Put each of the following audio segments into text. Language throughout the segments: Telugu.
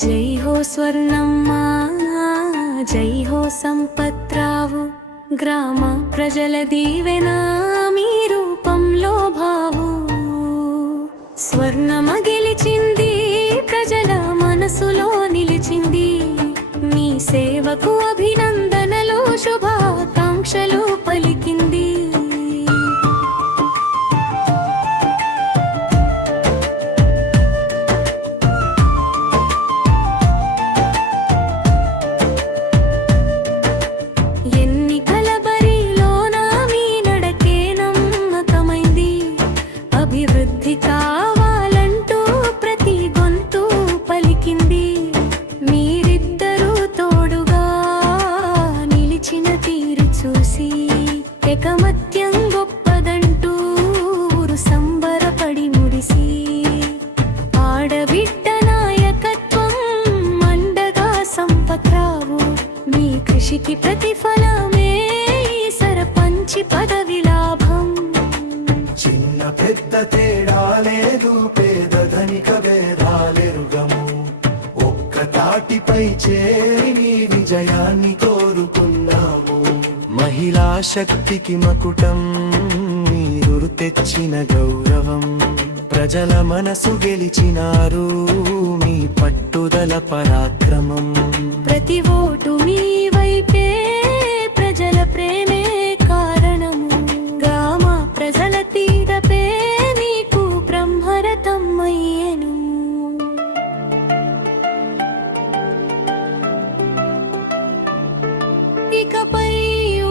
జై హో స్వర్ణమ్మ, జై హో సంపత్రావు, గ్రామ ప్రజల దీవెన మీ రూపంలో భావు. స్వర్ణమ గెలిచింది, ప్రజల మనసులో నిలిచింది. మీ సేవకు అభినందనలు, శుభాకాంక్షలు పలికింది. అభివృద్ధి కావాలంటూ ప్రతి గొంతు పలికింది. మీరిద్దరూ తోడుగా నిలిచిన తీరు చూసి ఏకమత్యం గొప్పదంటూ ఊరు సంబరపడి మురిసి. ఆడబిడ్డ నాయకత్వం అండగా సంపత్రావు, మీ కృషికి ప్రతిఫలమే ఈ సర్పంచి పదవి లాభం. పెద్ద తేడా లేదు, పేద ధనిక భేదాలెరుగము. ఒక్క తాటిపై చేరి నీ విజయాన్ని కోరుకున్నాము. మహిళా శక్తికి మకుటం, మీరు తెచ్చిన గౌరవం. ప్రజల మనసు గెలిచినారు, మీ పట్టుదల పరాక్రమం. ప్రతి ఓటు మీ వైపే, ప్రజల ప్రేమే కారణము. గ్రామ ప్రజల తీరపే మీకు బ్రహ్మరథం అయ్యెను. ఇకపై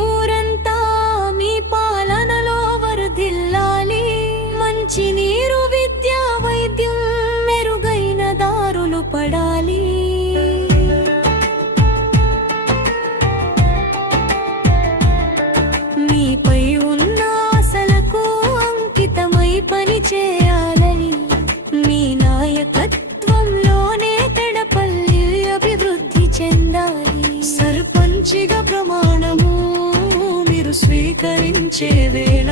ఊరంతా మీ పాలనలో వరదిల్లాలి. మంచి నీరు, విద్య, వైద్యం, మెరుగైన దారులు పడాలి. మీపై ఉన్న ఆశలకు అంకితమై పని చేయాలని, మీ నాయకత్వంలోనే తెడపల్లి అభివృద్ధి చెందాలి. సర్పంచిగా ప్రమాణము మీరు స్వీకరించే వేళ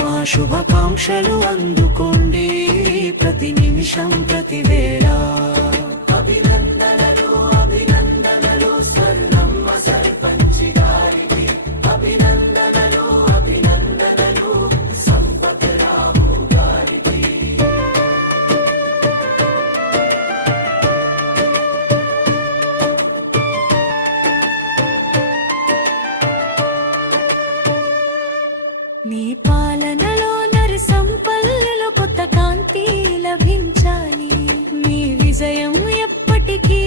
మా శుభాకాంక్షలు అందుకోండి ప్రతి నిమిషం ప్రతి వేళ. అభినందనలు, అభినందనలు స్వర్ణమ్మ సర్పంచి గారికి. అభినందనలు, అభినందనలు సంపత్రావు గారికి. మీ పాలనలో నరసంపల్లెలో కొత్త కాంతి లభించాలి. మీ విజయం ఎప్పటికీ